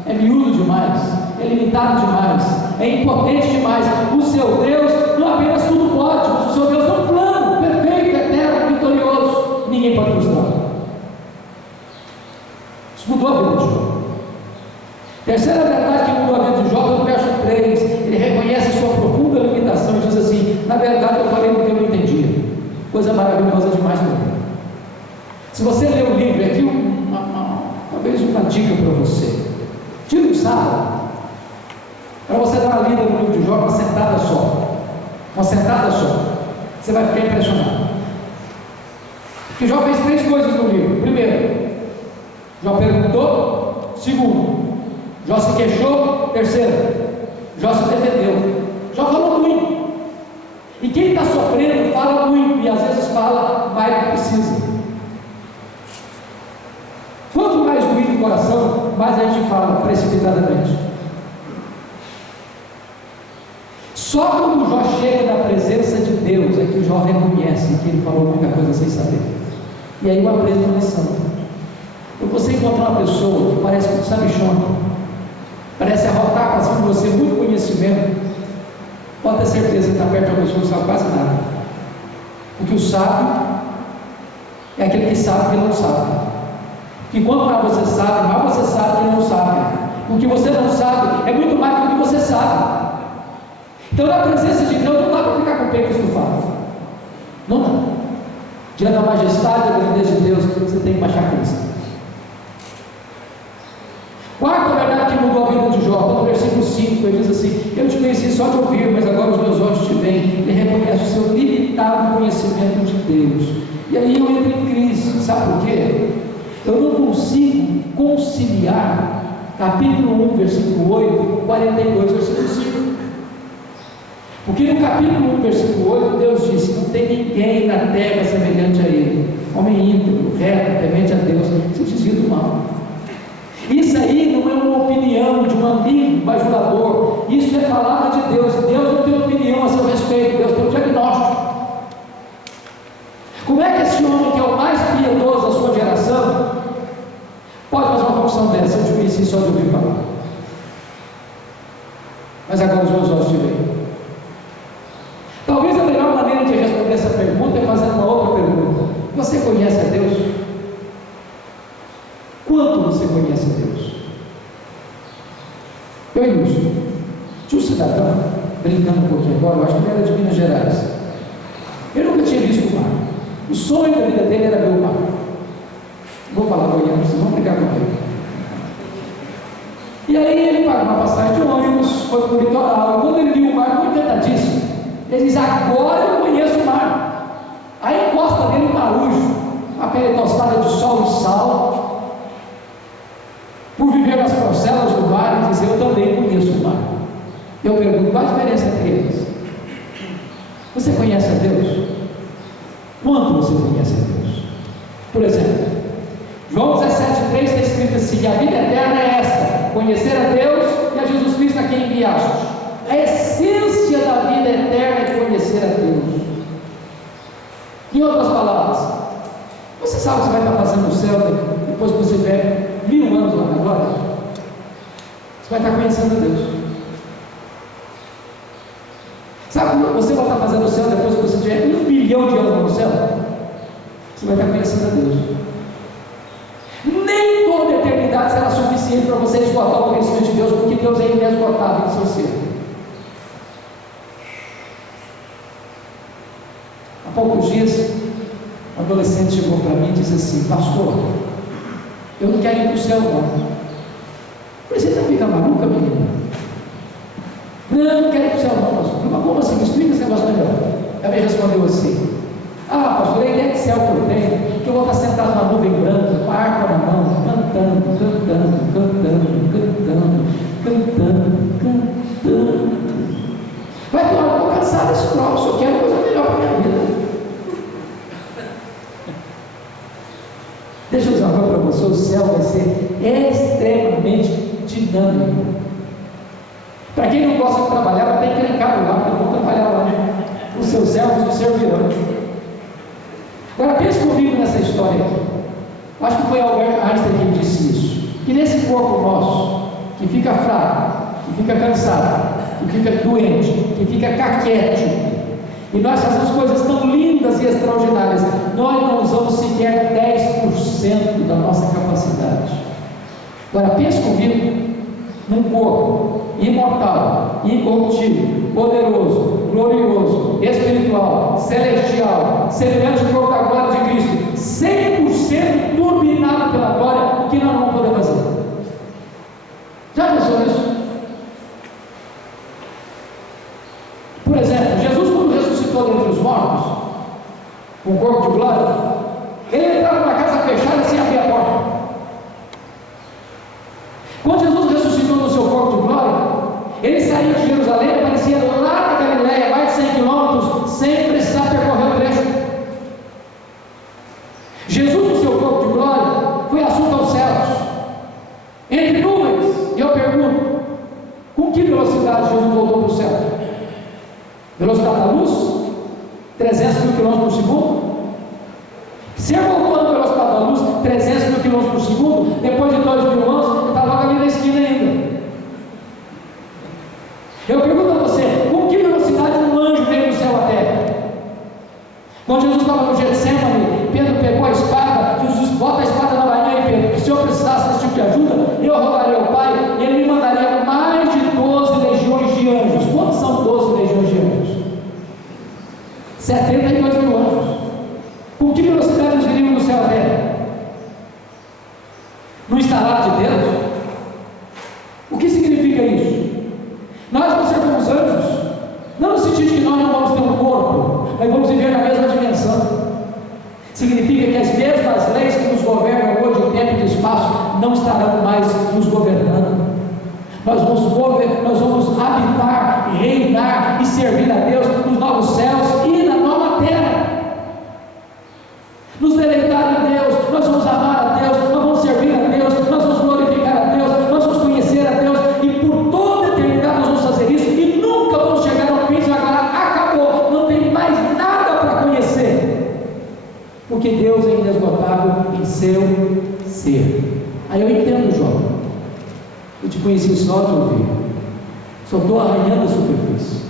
é miúdo demais, é limitado demais, é impotente demais. O seu Deus não apenas tudo pode, mas o seu Deus tem um plano perfeito, eterno, vitorioso. Ninguém pode frustrar. Isso mudou a vida de Jó. Terceira verdade que mudou a vida de Jó, no verso 3, ele reconhece sua profunda limitação e diz assim: na verdade eu falei porque eu não entendia. Coisa maravilhosa demais para mim. Se você ler o livro, aqui talvez uma dica para você: tira um sábado para você dar uma lida no livro de Jó, uma sentada só. Uma sentada só. Você vai ficar impressionado. Porque Jó fez 3 coisas no livro. Primeiro, Jó perguntou. Segundo, Jó se queixou. Terceiro, Jó se defendeu. Jó falou muito. E quem está sofrendo fala muito, e às vezes fala mais do que precisa. Quanto mais doído o coração, mais a gente fala precipitadamente. Só quando Jó chega na presença de Deus é que Jó reconhece que ele falou muita coisa sem saber. E aí eu aprendo uma lição. Quando você encontra uma pessoa que parece muito sabichona, parece arrotar para cima de você muito conhecimento, pode ter certeza que está perto de uma pessoa que não sabe quase nada. Porque o sábio é aquele que sabe que não sabe. Que quanto mais você sabe, mais você sabe que não sabe. O que você não sabe é muito mais do que você sabe. Então, na presença de Deus, não dá para ficar com o peito estufado. Não dá. Diante da majestade e da grandeza de Deus, você tem que baixar a cabeça. Quarta verdade que mudou a vida de Jó, no versículo 5, ele diz assim: eu te conheci só de ouvir, mas agora os meus olhos te veem. Ele reconhece o seu limitado conhecimento de Deus. E aí eu entro em crise. Sabe por quê? Eu não consigo conciliar capítulo 1, versículo 8, 42, versículo 5. Porque no capítulo 1, versículo 8, Deus disse: não tem ninguém na terra semelhante a ele, homem íntegro, reto, temente a Deus, se desvia do mal. Isso aí não é uma opinião de um amigo bajulador, isso é palavra de Deus. Deus não tem opinião a seu respeito, Deus tem um diagnóstico. Como é que esse homem, que é o mais piedoso da sua geração, pode fazer uma confissão dessa? Eu te conheci só de ouvir falar, mas agora os meus olhos te veem. Talvez a melhor maneira de responder essa pergunta é fazendo uma outra pergunta: você conhece a Deus? Quanto você conhece a Deus? Eu ilustro. Tinha um cidadão, brincando um pouquinho agora, eu acho que ele era de Minas Gerais. Eu nunca tinha visto o mar. O sonho da vida dele era ver o mar. Vou falar goiano, vocês vão brincar comigo. E aí ele pagou uma passagem de ônibus, foi para o litoral. Quando ele viu o mar, foi encantadíssimo. Ele diz: agora eu conheço o mar. Aí encosta dele um marujo, uma pele tostada de sol e sal, por viver mas eu também conheço o mar. Eu pergunto, qual a diferença entre eles? Você conhece a Deus? Quanto você conhece a Deus? Por exemplo, João 17,3 está escrito assim: a vida eterna é esta, conhecer a Deus e a Jesus Cristo a quem enviaste. A essência da vida eterna é conhecer a Deus. Em outras palavras, você sabe o que você vai estar fazendo no céu depois que você tiver 1000 anos lá na glória? Você vai estar conhecendo a Deus. Sabe o que você vai estar fazendo no céu depois que você tiver 1 bilhão de anos no céu? Você vai estar conhecendo a Deus. Nem toda a eternidade será suficiente para você esgotar o conhecimento de Deus, porque Deus é inesgotável em seu ser. Há poucos dias, um adolescente chegou para mim e disse assim: pastor, eu não quero ir para o céu não. Eu falei: você não fica maluca, menina? Não quero ir para o céu não, pastor. Mas como assim? Me explica esse negócio melhor. Ela me respondeu assim: pastor, a ideia de céu que eu tenho é que eu vou estar sentado numa nuvem branca, com a harpa na mão, cantando. Vai ter hora que eu vou cansar desse troço, eu quero coisa melhor para a minha vida. Deixa eu dizer uma coisa para você: o céu vai ser extremamente dinâmico. Para quem não gosta de trabalhar, vai ter que encrencar lá, porque vão trabalhar lá, né? Os seus servos o servirão. Agora pense comigo nessa história aqui. Acho que foi Albert Einstein que disse isso: que nesse corpo nosso, que fica fraco, que fica cansado, que fica doente, que fica caquético, e nós fazemos coisas tão lindas e extraordinárias, nós não usamos sequer 10% da nossa capacidade. Agora pense comigo num corpo imortal, incorruptível, poderoso, glorioso, espiritual, celestial, semelhante ao corpo da glória de Cristo, 100% turbinado pela glória, o que nós não vamos poder fazer? Já pensou nisso? Por exemplo, Jesus, quando ressuscitou dentre os mortos, com o corpo de glória, ele entrava numa casa fechada sem abrir a porta. Quando Jesus ressuscitou no seu corpo de glória, ele saía de Jerusalém, aparecia lá na Galileia, mais de 100 quilômetros, sem precisar percorrer o trecho. Jesus, no seu corpo de glória, foi assunto aos céus, entre nuvens. E eu pergunto: com que velocidade Jesus voltou para o céu? Velocidade da luz? 300 mil quilômetros por segundo? Se ele voltou na velocidade da luz, 300 mil quilômetros por segundo, depois de 2000 anos, ele estava ali na esquina ainda. Eu pergunto a você: com que velocidade um anjo veio do céu à terra? Quando Jesus estava no Getsemane, Pedro pegou a espada. Jesus: bota a espada na bainha aí, Pedro, que se eu precisasse desse tipo de ajuda, eu rogaria ao Pai, e ele me mandaria mais de 12 legiões de anjos. Quantos são 12 legiões de anjos? 72 mil anjos. Com que velocidade eles viriam do céu à terra? No instalar de Deus? O que significa isso? Nós vamos ser como os anjos, não no sentido de que nós não vamos ter um corpo, mas vamos viver na mesma dimensão. Significa que as mesmas leis que nos governam hoje em tempo e de espaço não estarão mais nos governando. Nós vamos habitar, reinar e servir a Deus nos novos céus e na nova terra. Nos deleitar em Deus, nós vamos amar a Deus, nós vamos servir a Deus, nós vamos glorificar a Deus, nós vamos conhecer a Deus, e por toda a eternidade nós vamos fazer isso, e nunca vamos chegar ao fim e agora acabou, não tem mais nada para conhecer, porque Deus é inesgotável em seu ser. Aí eu entendo, Jó, eu te conheci só de ouvir, só estou arranhando a superfície.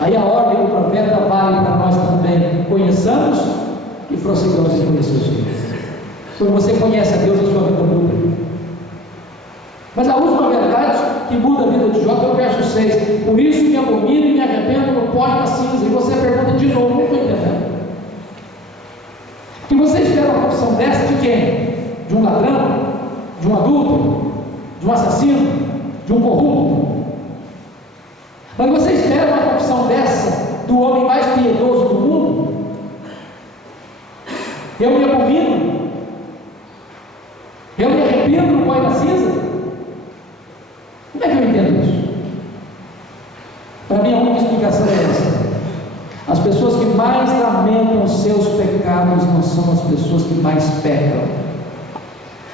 Aí a ordem do profeta vale para nós também: conheçamos e prossigamos em conhecer o Senhor. Quando você conhece a Deus, a sua vida muda. Mas a última verdade que muda a vida de Jó é o verso 6: por isso me abomino e me arrependo no pó e na cinza. E você pergunta de novo: não estou entendendo. Que você espera uma profissão dessa de quem? De um ladrão? De um adúltero? De um assassino? De um corrupto? Mas você espera uma profissão dessa do homem mais piedoso do mundo? Eu me abomino? Eu me arrependo no pó e na cinza? mais lamentam seus pecados não são as pessoas que mais pecam.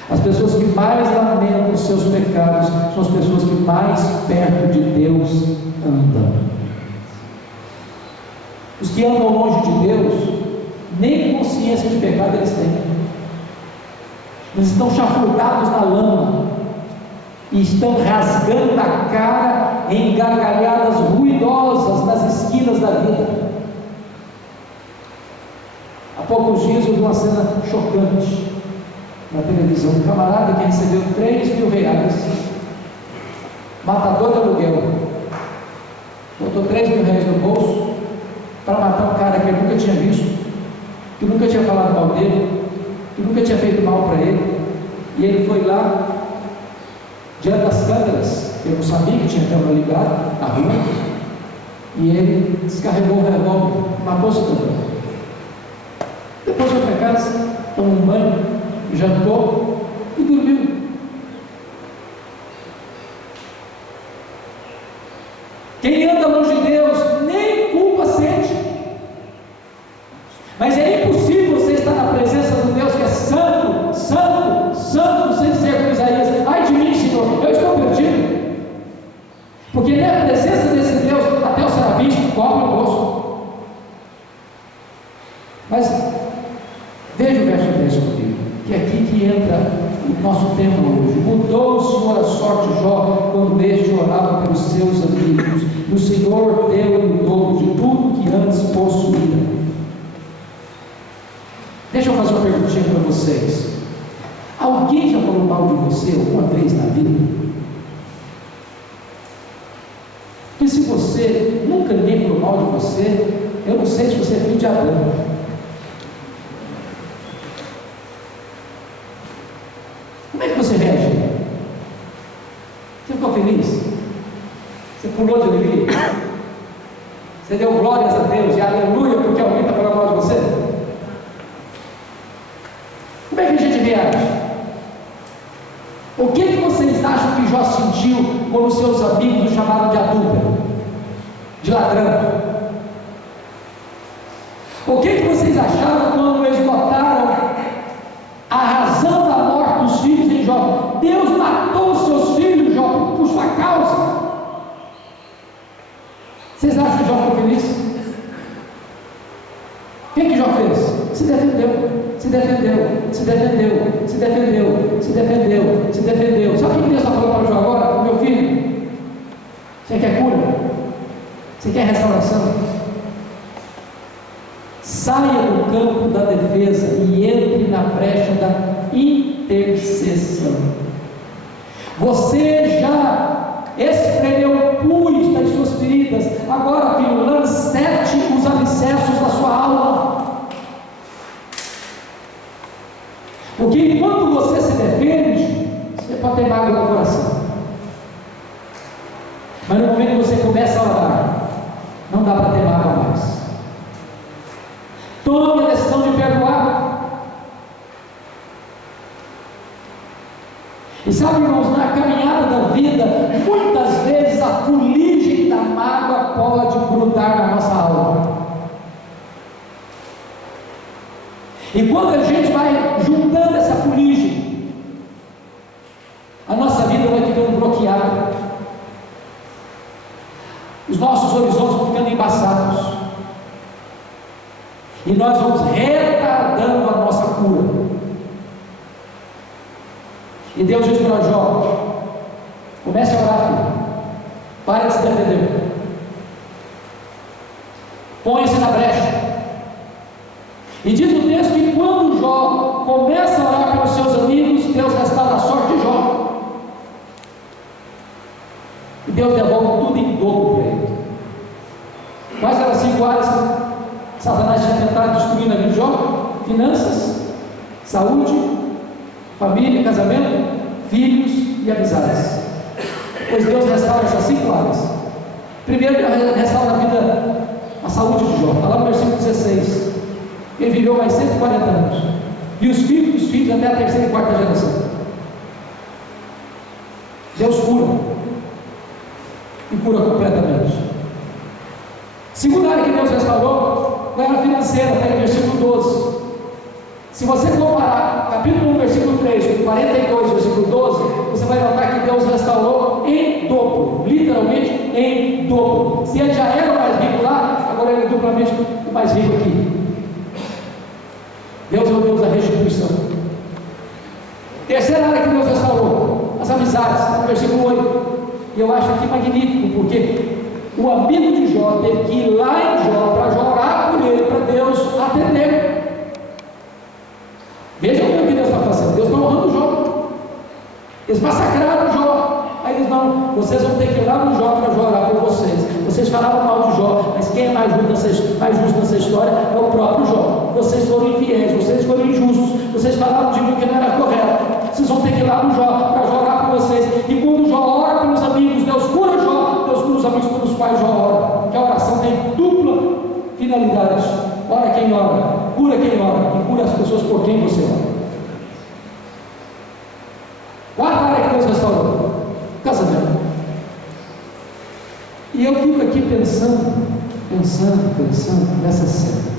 As pessoas que mais lamentam seus pecados são as pessoas que mais perto de Deus andam. Os que andam longe de Deus, nem consciência de pecado eles têm. Eles estão chafurdados na lama e estão rasgando a cara em gargalhadas ruidosas nas esquinas da vida. Há poucos dias eu vi uma cena chocante na televisão. Um camarada que recebeu R$3.000, matador de aluguel, botou R$3.000 no bolso para matar um cara que ele nunca tinha visto, que nunca tinha falado mal dele, que nunca tinha feito mal para ele, e ele foi lá diante das câmeras, eu não sabia que tinha câmera ligada na rua, e ele descarregou o revólver, matou-se também. Depois foi para casa, tomou um banho, jantou e dormiu. Quem anda longe de Deus nem culpa sente. Mas é impossível você estar na presença do Deus que é santo, santo, santo, sem dizer como Isaías: ai de mim, Senhor, eu estou perdido. Porque na presença desse Deus, até o serafim cobre o rosto. Mas veja o verso 10 comigo, que é aqui que entra o nosso tema hoje. Mudou o Senhor a sorte de Jó quando este orava pelos seus amigos, e o Senhor deu-lhe o dobro de tudo que antes possuía. Deixa eu fazer uma perguntinha para vocês. Alguém já falou mal de você alguma vez na vida? Porque se você nunca ninguém falou mal de você, eu não sei se você é filho de Adão. Como é que você reagiu? Você ficou feliz? Você pulou de alegria? Você deu glórias a Deus e aleluia porque alguém está falando mal de você? Como é que a gente reage? O que vocês acham que Jó sentiu quando seus amigos o chamaram de adúltero, de ladrão? O que vocês acharam quando eles notaram a razão da morte dos filhos em Jó? Deus matou os seus filhos, Jó, por sua causa. Vocês acham que Jó ficou feliz? O que Jó fez? Se defendeu. Se defendeu, se defendeu, se defendeu, se defendeu, se defendeu. Sabe o que Deus está falando para o Jó agora? Meu filho, você quer cura? Você quer restauração? Saia do campo da defesa e entre na brecha da intercessão. Você já espremeu o pus das suas feridas. Agora, filho, lancete os alicerces da sua alma. Porque enquanto você se defende, você pode ter mágoa no coração. Mas no momento que você começa a orar, não dá para ter mágoa mais. Tome a decisão de perdoar. E sabe, irmãos, na caminhada da vida, muitas vezes a fuligem da mágoa pode grudar na nossa alma. E quando a gente vai juntando essa fuligem, a nossa vida vai ficando bloqueada, os nossos horizontes vão ficando embaçados, e nós vamos retardando a nossa cura. E Deus diz para Jó: comece a orar, filho, pare de se defender, põe-se na brecha. E diz o texto que quando Jó começa a orar pelos seus amigos, Deus restaura a sorte de Jó. E Deus devolve tudo em dobro para ele. Quais eram as 5 áreas que Satanás tinha tentado destruir na vida de Jó? Finanças, saúde, família, casamento, filhos e amizades. Pois Deus restaura essas 5 áreas. Primeiro, Deus restaura a vida, a saúde de Jó. Está lá no versículo 16. Ele viveu mais 140 anos. E os filhos dos filhos até a 3ª e 4ª geração. Deus cura. E cura completamente. Segunda área que Deus restaurou era financeira, está em versículo 12. Se você comparar capítulo 1, versículo 3, com 42, versículo 12, você vai notar que Deus restaurou em dobro, literalmente em dobro. Se ele já era mais rico lá, agora ele é duplamente mais rico aqui. Deus é o Deus da restituição. Terceira área que Deus restaurou, as amizades, no versículo 8. E eu acho aqui magnífico, porque o amigo de Jó teve que ir lá em Jó para orar por ele, para Deus atender. Vejam o que Deus está fazendo. Deus está honrando Jó. Eles massacraram Jó. Aí eles não, vocês vão ter que ir lá no Jó para orar por vocês. Vocês falaram mal de Jó, mas quem é mais justo nessa história é o próprio Jó. Vocês foram infiéis, vocês foram injustos, vocês falaram de mim que não era correto. Vocês vão ter que ir lá no Jó para orar por vocês. E quando Jó ora pelos amigos, Deus cura Jó, Deus cura os amigos pelos quais Jó ora. Porque a oração tem dupla finalidade. Ora quem ora, cura quem ora, e cura as pessoas por quem você ora. Quarta área que Deus restaurou: casamento. E eu fico aqui pensando nessa cena.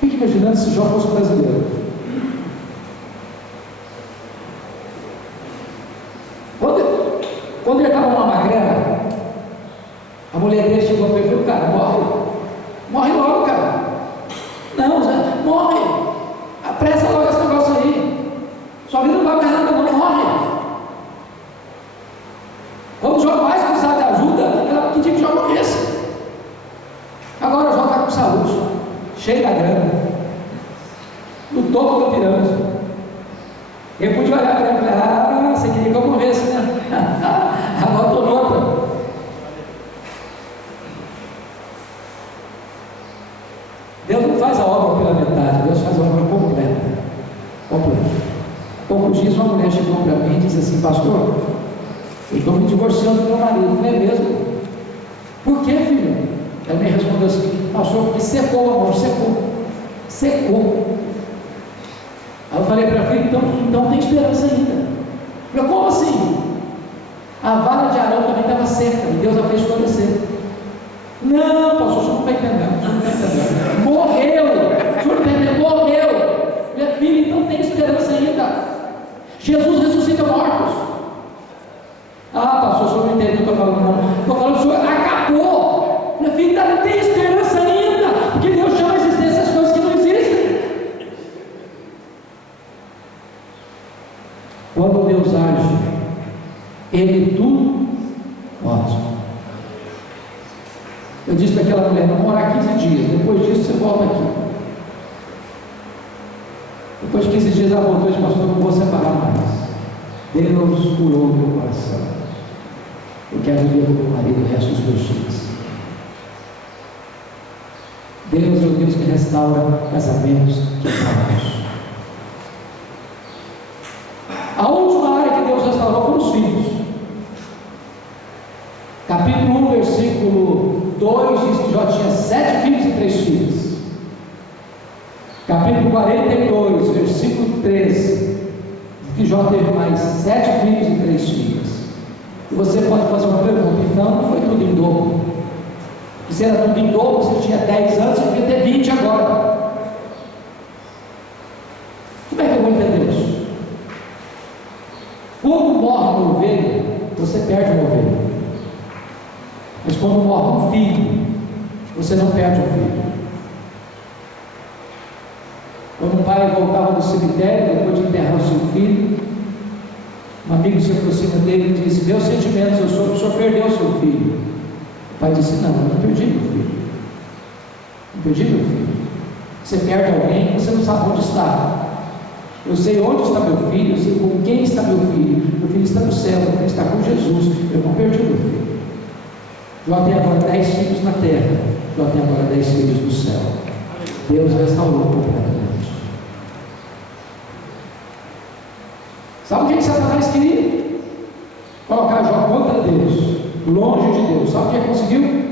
Fique imaginando se Jó fosse brasileiro. Quando ele estava numa magrela, a mulher dele chegou para ele e falou: cara, morre logo, cara. Não, Zé, morre. Apressa logo esse negócio aí. Sua vida não vai mais nada, não, morre. Quando Jó mais precisar de ajuda, ela pediu que Jó morresse. Agora Jó está com saúde, cheio da grana, no topo da pirâmide. Eu podia olhar para ele e falar: você queria que eu morresse, né? Agora estou louco. Deus não faz a obra pela metade, Deus faz a obra completa. Poucos dias uma mulher chegou para mim e disse assim: pastor, eu estou me divorciando do meu marido. Eu falei: é mesmo? Por que, filho? Ela me respondeu assim: pastor, porque secou o amor, secou. Aí eu falei para ela: então tem esperança ainda. Eu falei: como assim? A vara de Arão também estava seca e Deus a fez florescer. Não, pastor, o senhor não está entendendo. Morreu. O senhor está entendendo? Morreu. Minha filha, então tem esperança ainda. Jesus ressuscita mortos. Ah, pastor, o senhor não entendeu o que eu estou falando, não. Estou falando, o senhor acabou. Minha filha, ainda tem esperança ainda. Porque Deus chama a existência as coisas que não existem. Quando Deus age, Ele tudo pode. Eu disse para aquela mulher: vamos orar 15 dias, depois disso você volta aqui. Depois de 15 dias ela voltou e disse: pastor, não vou separar mais. Deus curou o meu coração. Eu quero viver com meu marido o resto dos meus dias. Deus é o Deus que restaura casamentos quebrados. A última área que Deus restaurou foram os filhos. Capítulo 1, versículo 2 diz que Jó tinha 7 filhos e 3 filhas. Capítulo 42, versículo 13, diz que Jó teve mais 7 filhos e 3 filhas. E você pode fazer uma pergunta: então não foi tudo em dobro? E se era tudo em dobro, você tinha 10 anos, você devia ter 20 agora. Como é que eu vou entender isso? Quando morre uma ovelha, você perde uma ovelha. Mas quando morre um filho, você não perde um filho. Quando o pai voltava do cemitério, depois de enterrar o seu filho, um amigo se aproxima dele e disse: meus sentimentos, o senhor perdeu o seu filho. O pai disse: não, eu não perdi meu filho. Não perdi meu filho. Você perde alguém, você não sabe onde está. Eu sei onde está meu filho, eu sei com quem está meu filho. Meu filho está no céu, meu filho está com Jesus. Eu não perdi meu filho. Jó tem agora 10 filhos na terra, Jó tem agora 10 filhos no céu. Deus restaurou completamente. Sabe o que Satanás queria? Colocar Jó contra Deus, longe de Deus. Sabe o que ele conseguiu?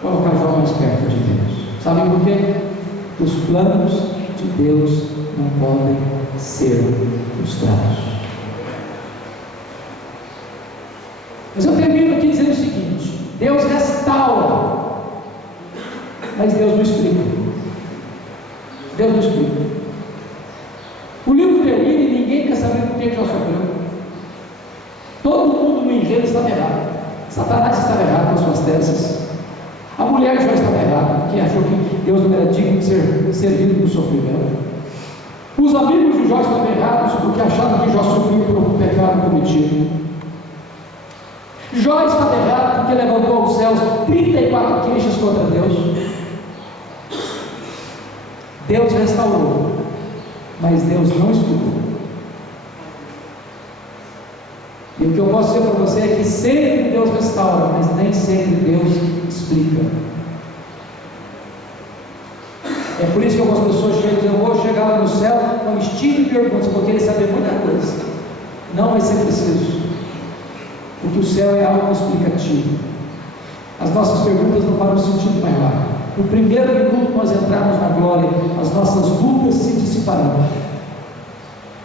Colocar Jó mais perto de Deus. Sabe por quê? Os planos de Deus não podem ser frustrados. Mas eu termino aqui dizendo o seguinte: Deus restaura mas Deus não explica. Deus não explica. O livro termina e ninguém quer saber por que Jó sofreu. Todo mundo no engenho estava errado. Satanás estava errado com suas teses. A mulher de Jó estava errada, porque achou que Deus não era digno de ser servido no sofrimento. Os amigos de Jó estavam errados, porque achavam que Jó sofreu por um pecado cometido. Jó estava errado, porque levantou aos céus 34 queixas contra Deus. Deus restaurou, mas Deus não explicou. E o que eu posso dizer para você é que sempre Deus restaura, mas nem sempre Deus explica. É por isso que algumas pessoas chegam e dizem: eu vou chegar lá no céu com um estilo de perguntas, eu vou querer saber muita coisa. Não vai ser preciso, porque o céu é algo explicativo. As nossas perguntas não farão sentido mais lá. No primeiro minuto que nós entrarmos na glória, as nossas dúvidas se dissiparão,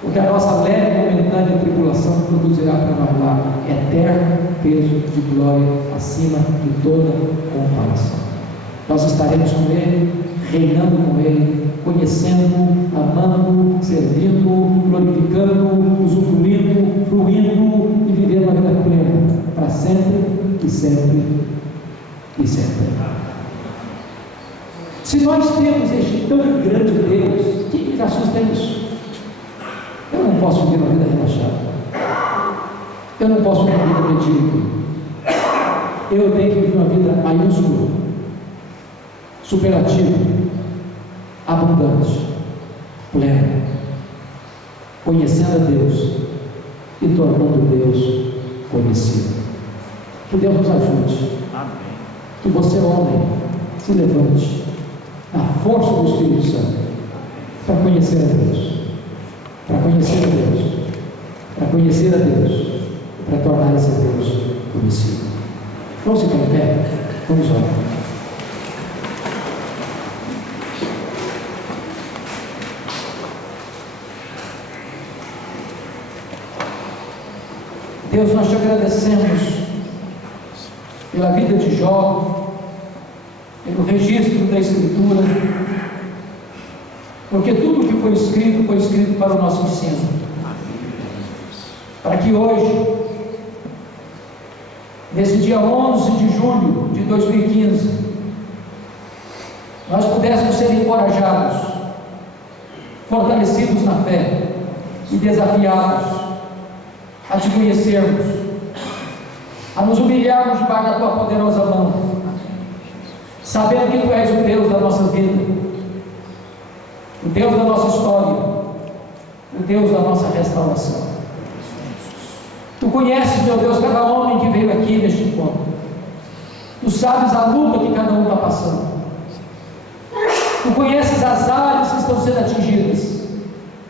porque a nossa leve e momentânea tribulação produzirá para nós lá eterno peso de glória acima de toda comparação. Nós estaremos com Ele, reinando com Ele, conhecendo, amando, servindo, glorificando, usufruindo, fluindo e vivendo a vida plena, para sempre e sempre e sempre. Se nós temos este tão grande Deus, que implicações tem isso? Eu não posso viver uma vida relaxada. Eu não posso viver uma vida medíocre. Eu tenho que viver uma vida maiúscula, superativa, abundante, plena, conhecendo a Deus e tornando Deus conhecido. Que Deus nos ajude. Amém. Que você, homem, se levante na força do Espírito Santo para conhecer a Deus, para conhecer a Deus, para conhecer a Deus, para tornar esse Deus conhecido. Vamos ficar em pé? Vamos orar. Deus, nós te agradecemos pela vida de Jó, pelo registro da Escritura, porque tudo que foi escrito para o nosso ensino, para que hoje, nesse dia 11 de julho de 2015, nós pudéssemos ser encorajados, fortalecidos na fé e desafiados a te conhecermos, a nos humilharmos debaixo da tua poderosa mão, sabendo que tu és o Deus da nossa vida, o Deus da nossa história, o Deus da nossa restauração. Tu conheces, meu Deus, cada homem que veio aqui neste encontro. Tu sabes a luta que cada um está passando. Tu conheces as áreas que estão sendo atingidas.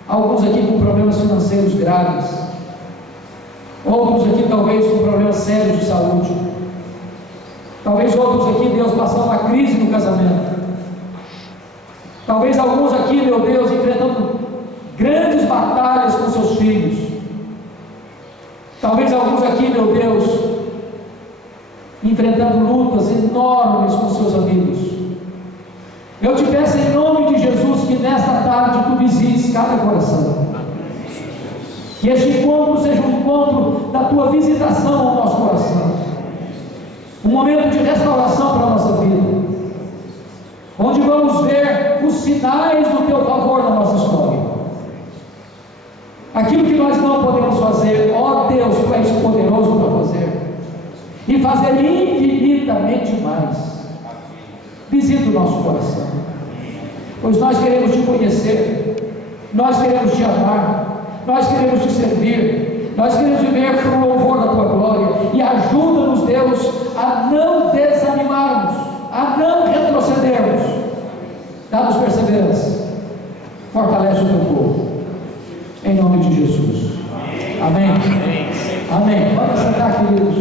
Alguns aqui com problemas financeiros graves, outros aqui talvez com problemas sérios de saúde, talvez outros aqui, Deus, passando uma crise no casamento, talvez alguns aqui, meu Deus, enfrentando grandes batalhas com seus filhos, talvez alguns aqui, meu Deus, enfrentando lutas enormes com seus amigos. Eu te peço em nome de Jesus que nesta tarde tu visites cada coração, que este encontro seja um encontro da tua visitação ao nosso coração, um momento de restauração para a nossa vida, onde vamos ver os sinais do teu favor na nossa história. Aquilo que nós não podemos fazer, ó Deus, tu és poderoso para fazer, e fazer infinitamente mais. Visita o nosso coração, pois nós queremos te conhecer, nós queremos te amar, nós queremos te servir, nós queremos viver para o louvor da tua glória, e ajuda-nos, Deus, a não desanimarmos, a não retrocedermos. Dá-nos perseverança, fortalece o teu povo, em nome de Jesus. Amém. Amém. Pode sentar, queridos.